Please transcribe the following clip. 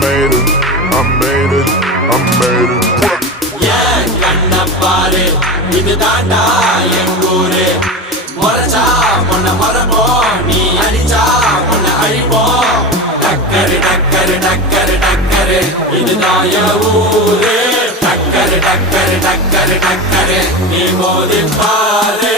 made it, I made it, I made it. ஏன் கண்ண பாரு இது தாண்டா எங்கூரு முறைச்சா பொண்ண மரபோம் நீ அடிச்சா பொண்ண அழிப்போம் டக்கரு டக்கரு டக்கரு டக்கரு இதுதான் என் ஊரு டக்கரு டக்கரு டக்கரு டக்கரு நீ மோதி பாரு